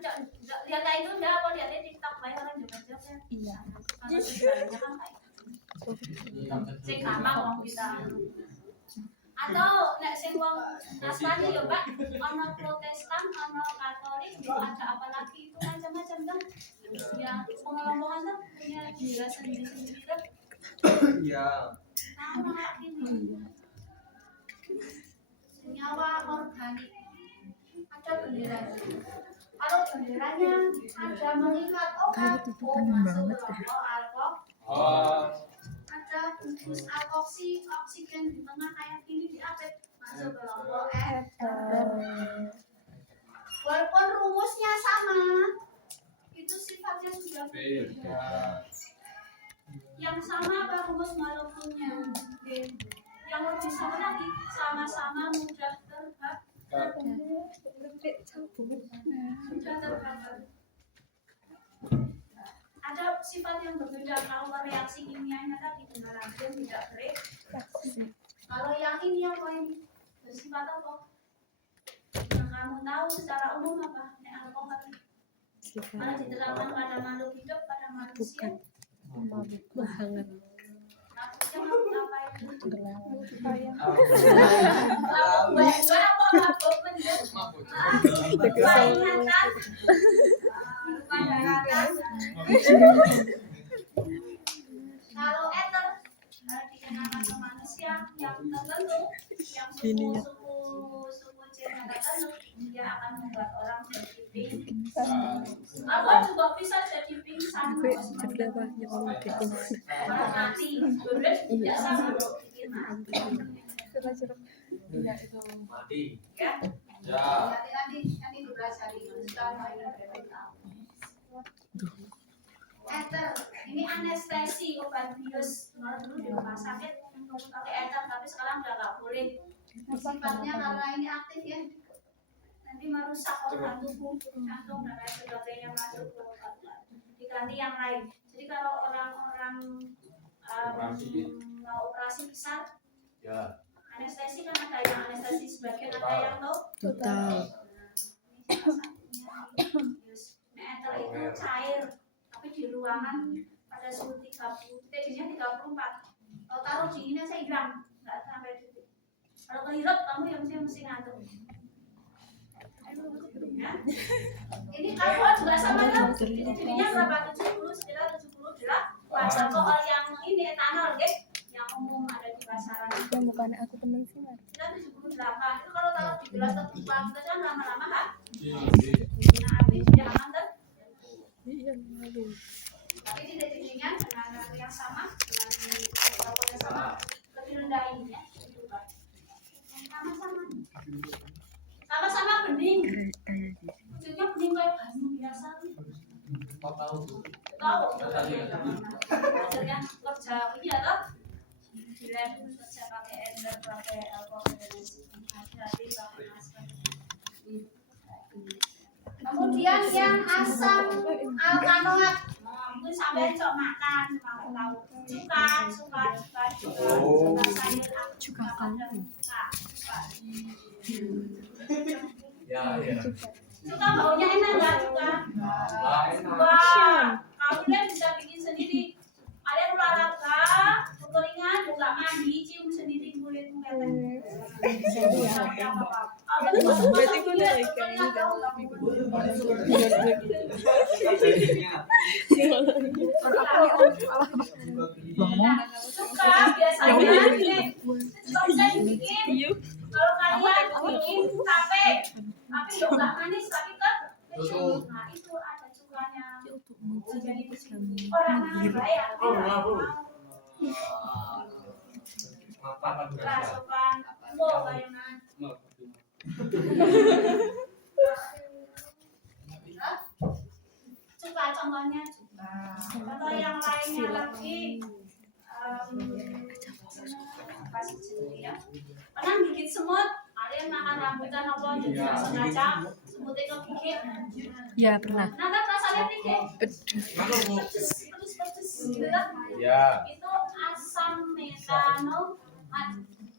lihat kayak itu udah apa lihatnya TikTok banyak orang joget-joget. Iya. Kalau sebenarnya kan kayak sing gampang wong kita. Atau nek sing wong Nasrani yo Pak, ono Protestan, ono Katolik, ada apa lagi itu macam-macam kan. Ya, ngomong-ngomongan tuh punya bendera sendiri-sendiri kan. Iya. Sama ini. Senyawa organik. Ada bendera. Kalau benderanya ada mengikat masuk alkohol. Ada bungkus oksigen di tengah kayak gini diapit masuk ke kelompok walaupun rumusnya sama, itu sifatnya sudah berbeda. Yang sama apa rumus molekulnya? Yang lebih sama lagi sama-sama mudah terbakar. Ada sifat yang berbeda. Kalau reaksi kimianya tadi dengan radium tidak bereaksi. Kalau yang ini apa ini? Bersifat apa? Yang kamu tahu secara umum apa? Alkohol. Kalau diterapkan pada makhluk hidup, pada manusia. Mabuk. Yang mabuk apa itu? Kalau ether dikenakan ke manusia yang tertentu, yang suku ciri tertentu, dia akan membuat orang jadi pingsan. Atau juga bisa jadi pingsan. Mati, tidak sama. Mati. Ya. Nanti dipelajari. Ether, ini anestesi obat bius. Dulu di rumah sakit pakai ether, tapi sekarang udah nggak boleh. Sifatnya karena ini aktif ya, nanti merusak organ tubuh, jantung dan lain sebagainya masuk ke diganti yang lain. Jadi kalau orang-orang mau operasi besar, ya. Anestesi kan ada yang anestesi sebagian, ada yang total. Ether itu cair, tapi di ruangan pada suhu 30, TD-nya 34. Kalau taruh dinginnya saya hilang, nggak sampai titik. Kalau kehirup kamu yang mesti ngantuk. Ya. Ini alkohol juga sama kan? Jadinya berapa? 70, sekitar 78. Alkohol yang ini etanol, guys, yang umum ada di pasaran. Yang bukan aku temen sih. Kita 78. Itu kalau taruh di gelas tertumpah, kita kan lama-lama kan? Nah, habis dia aman kan? Iya, Tapi di dindingnya dengan yang sama, dengan alkohol yang sama, lebih rendah ini ya. Sama-sama bening. Wujudnya bening kayak banyu biasa. Tahu. Hasilnya kerja ini atau di lab kerja pakai ender, pakai alkohol dan hati-hati pakai masker. Kemudian yang asam alkanoat, mungkin sampai cok makan, mau tahu suka sayur, suka suka baunya enak nggak suka? Wah, kalian bisa bikin sendiri. Kalian olahraga, keringat, nggak mandi, cium sendiri kulit kelihatan. Berarti gue udah kayak suka biasanya ini bisa dibikin. Kalau kalian bikin tape, tapi lo nggak manis tapi kan, nah itu ada cukanya. Jadi orang yang baik, rasukan, mau bayangan. Cuka contohnya cuka. Contoh yang lainnya lagi pernah gigit semut? Kalian makan rambutan apa juga sengaja semutnya kegigit? Ya pernah. Nah kan rasanya nih pedes gitu kan? Ya. Itu asam metanol,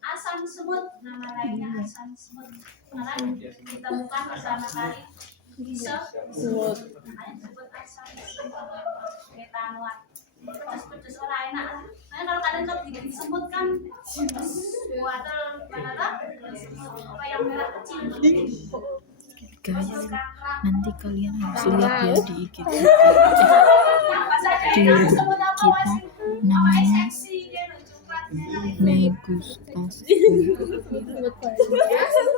asam semut, nama lainnya asam semut. Malah ditemukan pertama kali Kuat. makanya disebut asam metanoat. Pedes-pedes orang enak. Makanya kalau kalian kalau bikin semut kan water mana apa yang merah kecil. Guys, nanti kalian harus lihat ya di IG kita. Di semut apa Kita namanya Megustas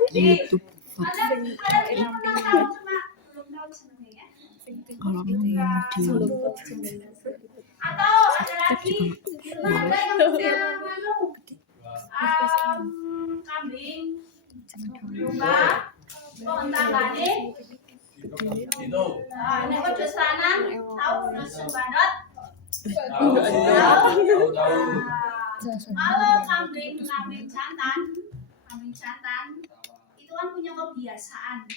YouTube ada yang pernah tahu cuma belum tahu sebenarnya. kalau mau yang di Atau ada lagi ada yang punya kambing, domba, pohon tanggane. Ini pedes lanang, tahu pedes bandot. Kalau kambing jantan itu kan punya kebiasaan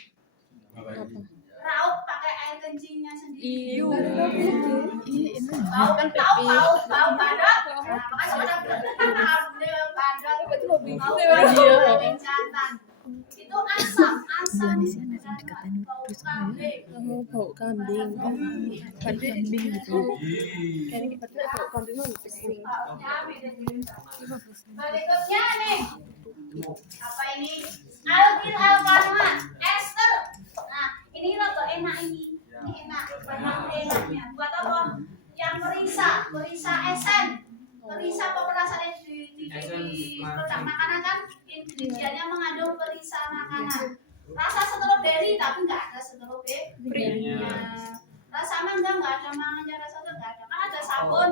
raup pakai air kencingnya sendiri. Bau bandot. Makanya pada bandot kambing jantan. Itu asam di sana ada dikatain terus Bau kambing. kambing gitu. Kayaknya kita bau kambing mah pusing. Berikutnya nih, apa ini? Alkyl alkanoat ester. Nah, ini rada enak ini enak, banyak enaknya. Buat apa? Yang perisa esen. Perisa pemerasan di produk makanan kan ingredientnya mengandung perisa makanan. Rasa stroberi tapi nggak ada stroberi. Rasa mangga nggak ada mangganya, rasa nggak ada. Kan ada sabun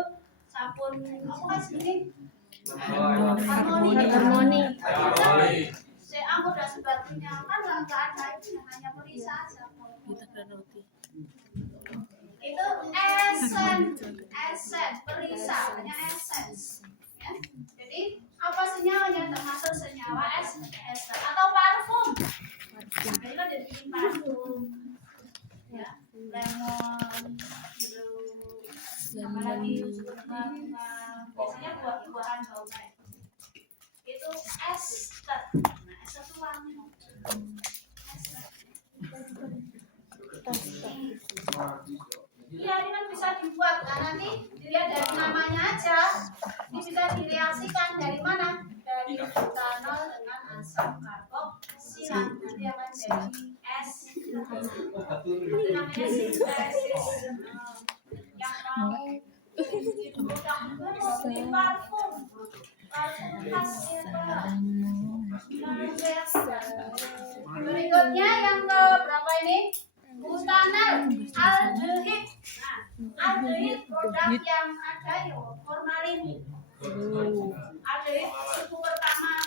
apa kan segini? Harmoni. Saya udah sebatunya kan nggak ada itu hanya perisa aja. Itu esen perisa hanya essence ya. Jadi apa senyawanya termasuk senyawa ester atau parfum. Jadi kan jadi bikin parfum ya, lemon apa lagi biasanya buah-buahan bau baik itu ester. Nah ester itu wangi. Iya, ini kan bisa dibuat. Nah, nanti dilihat dari namanya aja. Ini bisa direaksikan dari mana? Dari butanol dengan asam karboksilat. Nanti akan jadi es. Itu namanya sintesis. Yang mau bikin parfum. Parfum khas berikutnya yang ke berapa ini? Butanol aldehid. Nah, aldehid produk yang ada ya formalin. Aldehid suku pertama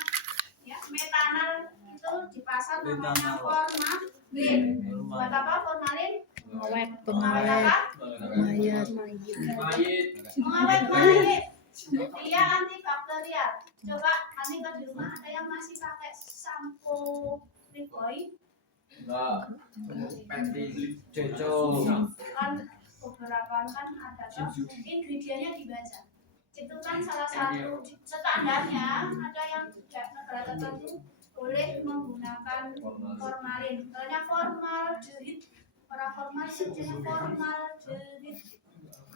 ya, metanol itu di pasar namanya formalin. Buat apa formalin? Awet. Mengawet apa? Mayat. Mengawet mayat. Dia antibakterial. Coba nanti ke di rumah ada yang masih pakai sampo Liboy. Kan beberapa kan ada ingredientnya dibaca. Itu kan salah satu standarnya. Ada yang negara tertentu boleh menggunakan formalin. Misalnya formaldehid, orang formalin jenis formaldehid.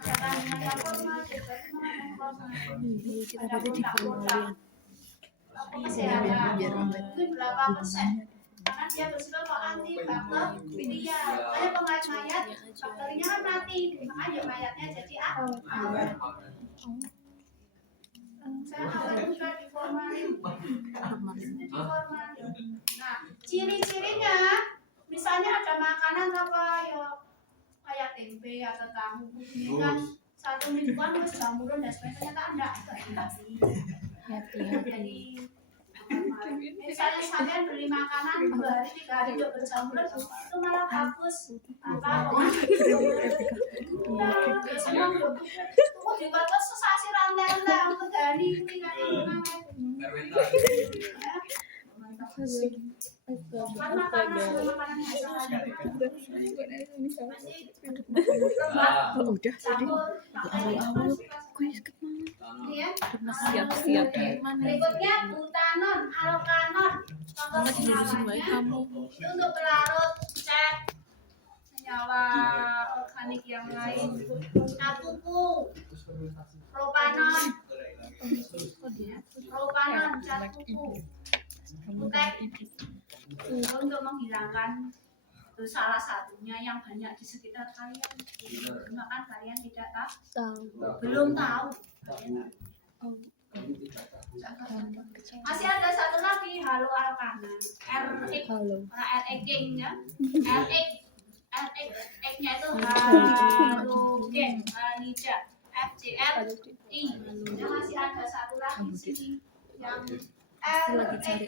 Ada kandungan yang formaldehid, formalin. Kita berarti di formalin. Kesehatan itu berapa persen? Karena dia bersifat antibakterial. Makanya pengawet mayat, bakterinya kan mati, makanya mayatnya jadi awet. Saya awet juga di formalin. Nah, ciri-cirinya, misalnya ada makanan apa ya kayak tempe atau tahu, ini kan 1 mingguan terus jamuran dan sebagainya kan enggak jadi misalnya kalian beli makanan 2 hari 3 hari udah berjamuran itu malah bagus apa semua tuh dibuat sesasi rantai-rantai untuk dari ini kan Udah tadi awal-awal gue Siap-siap. berikutnya butanol alkanoat contoh senyawanya itu untuk pelarut cek senyawa organik yang lain. Nah, kuku, propanon, zat kuku, kutek, untuk menghilangkan salah satunya yang banyak di sekitar kalian. Makan kalian tidak tahu, belum tahu. Masih ada satu lagi, halo alkana, RX, RX nya, RX-nya itu halogen, halida, FCl, I. Nah, masih ada satu lagi di sini yang RX.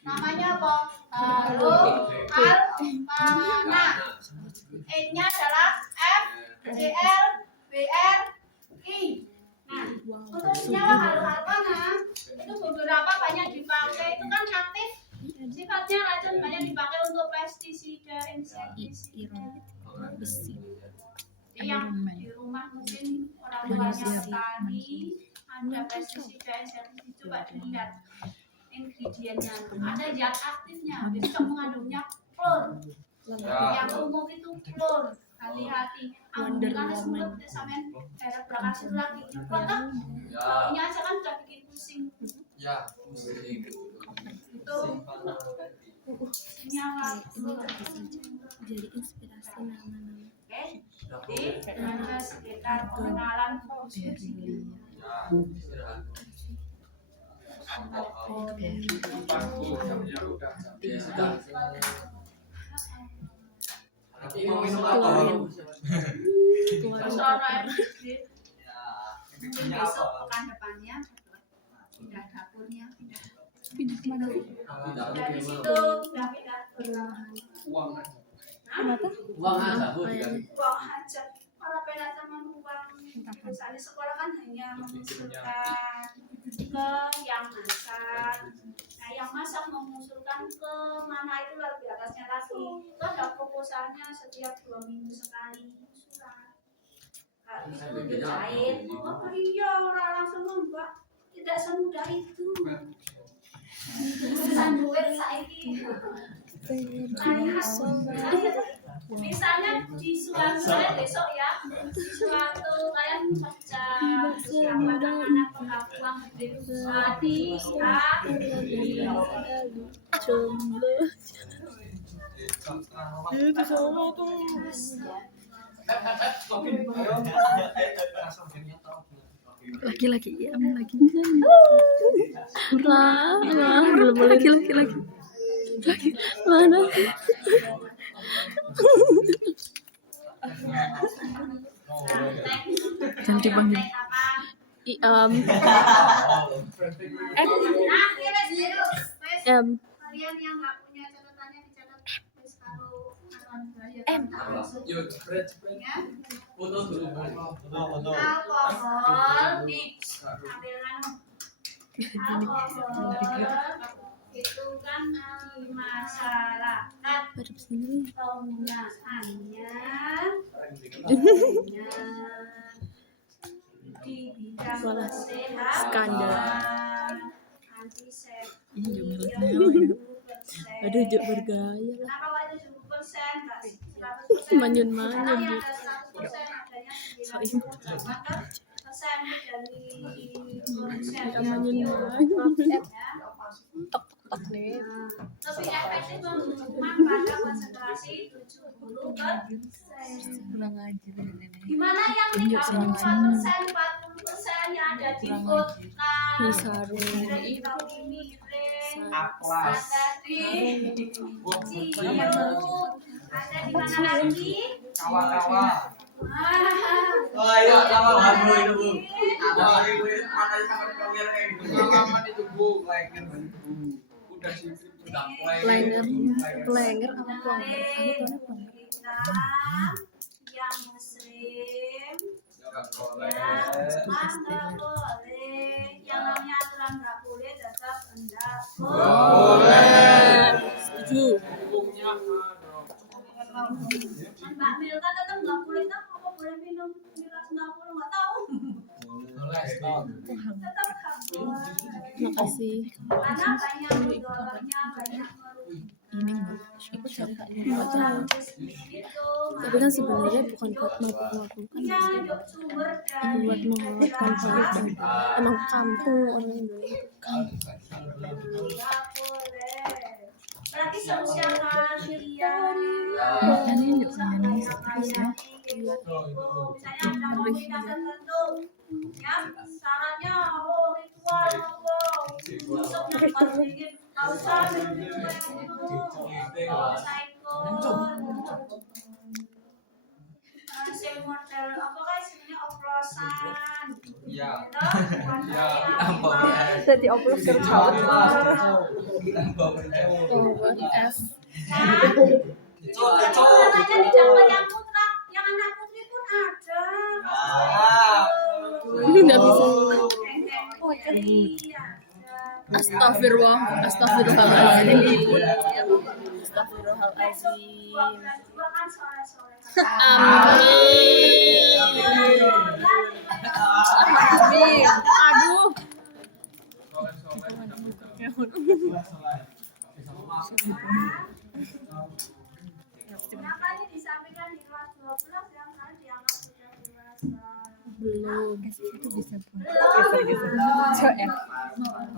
Namanya apa? Halo alkana. E-nya adalah FCl, Br, I. Nah, untuk senyawa halo alkana itu beberapa banyak dipakai, itu kan aktif, sifatnya racun, banyak dipakai untuk pestisida, insektisida. Yang di rumah mungkin orang tuanya petani ada pestisida, insektisida, coba dilihat ingredientnya, ada zat aktifnya, bisa mengandungnya klor. Yang umum itu klor. Hati-hati, karena semut sampean daerah belakang situ lagi nyemprot kan, baunya aja kan udah bikin pusing. Ya, pusing. Itu senyawa. Jadi inspirasi nama-nama. Oke, jadi ada sekitar pengenalan fungsi sini. Mau minum alkohol. Mungkin besok pekan depannya pindah dapurnya, pindah kemana? Dari situ pindah Uang. Uang aja, Bu. uang aja. Para penata uang, misalnya sekolah kan hanya mengusulkan ke yang masak. Nah, yang masak mengusulkan ke mana itu di atasnya lagi. Itu ada proposalnya setiap 2 minggu sekali surat. Itu dijahit. Oh iya, orang langsung membuat, tidak semudah itu. Urusan duit saiki. Misalnya di suatu besok ya, di suatu kalian baca siapa namanya pengakuan di Laki-laki ya, lagi belum laki-laki mana jangan dipanggil kalian yang nggak punya catatannya dicatat kalau Yuk, spread. Foto dulu. alkohol nih ambil alkohol itu kan di masyarakat penggunaannya di bidang kesehatan Skandal. antiseptik Aduh, juk bergaya. kenapa kok 70%? Nggak 100%. Manyun-manyun, Karena Bu. yang ada 100% adanya 90% dari produsen yang Manyun-manyun. ya. Tok nih. Lebih efektif pengumuman pada konsentrasi 70%. kurang ajar Gimana yang 35%, 40% yang ada di vodka, ada di kopi miring, ada di ciu, ada di mana lagi? Kawa-kawa. Ah, Oh iya, kawa hamu itu, Bu. Kawa itu mana sama program kayak gitu. Kawa itu, Bu, like udah sih sudah Plenger apa plenger? kita yang muslim nggak boleh, yang namanya aturan nggak boleh tetap enggak Boleh. Setuju. Mbak Milka tetap nggak boleh, tak apa boleh minum miras 90 nggak tahu, tetap nggak boleh Makasih. karena banyak mudorotnya, banyak merugikan. Ikut cari haknya. Tapi kan sebenarnya bukan buat mabuk-mabuk kan, Iya, maksudnya yuk sumber buat menghangatkan badan. Emang kampung orang Indonesia kan. berarti sosial iya. Misalnya ada komunitas tertentu, ya sarannya ritual besok yang pas bikin pausan saya model apa guys ini oplosan Iya. Jadi oplos kerja. F. Caranya didapat yang putra, yang anak putri pun ada. Ini nggak bisa. Iya. Astagfirullah, astagfirullahaladzim. Astagfirullahaladzim. Amin. Aduh. Kenapa ini disampaikan di kelas 12 yang saya dianggap sudah dewasa? Belum. Itu bisa buat.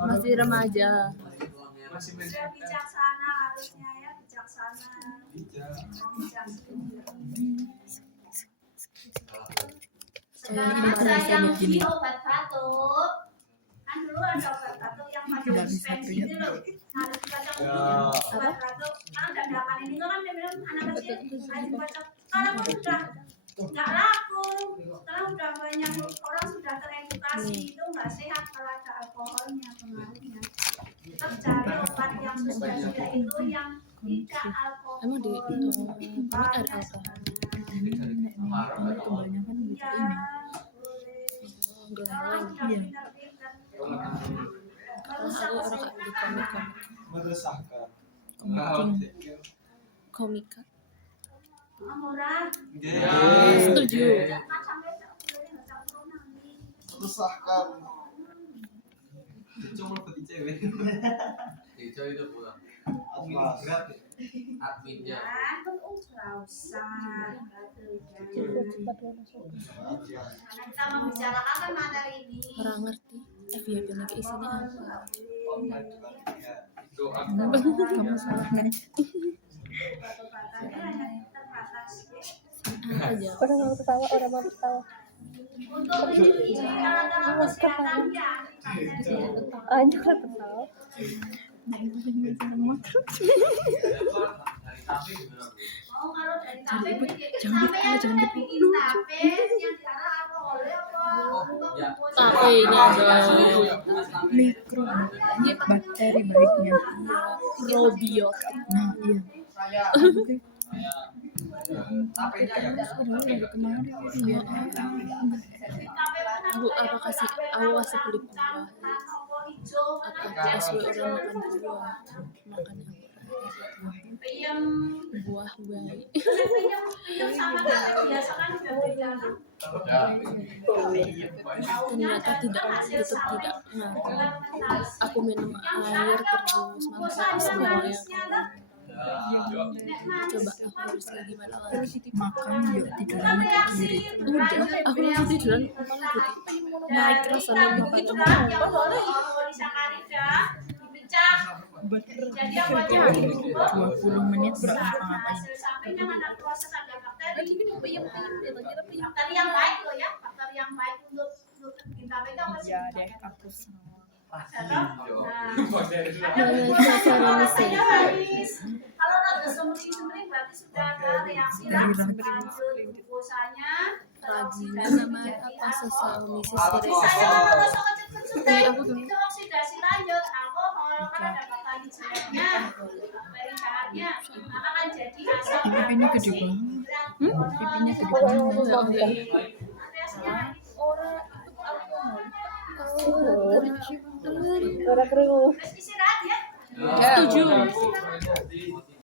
Masih remaja. Sudah bijaksana harusnya ya bijaksana. Sekarang saya yang beli obat batuk. Kan dulu ada obat batuk yang pakai dispensi itu loh. Harus dikocok obat batuk. Karena dadakan ini kan dia bilang anak kecil harus dikocok. Sekarang sudah nggak laku. Sekarang udah banyak orang sudah teredukasi itu nggak sehat kalau ada alkoholnya pengaruhnya. Tetap cari obat yang sudah itu yang tidak alkohol. Emang di ada alkohol. Kebanyakan gitu Ya, ini. Geleng. Iya. Aku orang di komik-komik. Meresahkan. Komika. Murah. Setuju. Meresahkan. Cuma lebih cewek. Hijau itu pulang. Berat. Adminnya. Nggak usah. Karena kita membicarakan kan materi ini. Orang ngerti. FYP lagi isinya apa? Itu Kamu salah kan? Obat-obatannya hanya terbatas. Apa aja? Orang mau ketawa, orang mau ketawa. Untuk cara-cara kesehatannya. Ayo ketawa. Oh kalau dari tape bikin jangan tape yang jangan kita bikin tape yang diarah alkoholnya apa? Tapenya Mikro bakteri baiknya. probiotik. Nah, iya. Tapenya ya. Kemarin biar Aku kasih beli buah. Apa SW orang makan buah. Makan buah baik. Ternyata tidak ngaruh. Aku minum air terus makan semuanya. Coba aku harus kayak gimana lagi? makan yuk tiduran ke kiri. Udah, aku langsung tiduran malah jadi naik rasanya makan. Jadi apa aja? 20 menit berapa-ngapain. Bakteri yang baik loh ya, bakteri yang baik untuk kita pegang masih. Ya deh, aku Kalau rada semering berarti sudah ada reaksi lanjut glukosanya Nama apa sesamisis saya kalau gosok kecil-kecil Iya, aku tuh. itu oksidasi lanjut alkohol kan ada bakteri jahatnya bakteri jahatnya maka kan jadi asam pipinya gede banget. Pipinya gede banget. reaksinya Orang keringu. terus istirahat ya Setuju. istirahat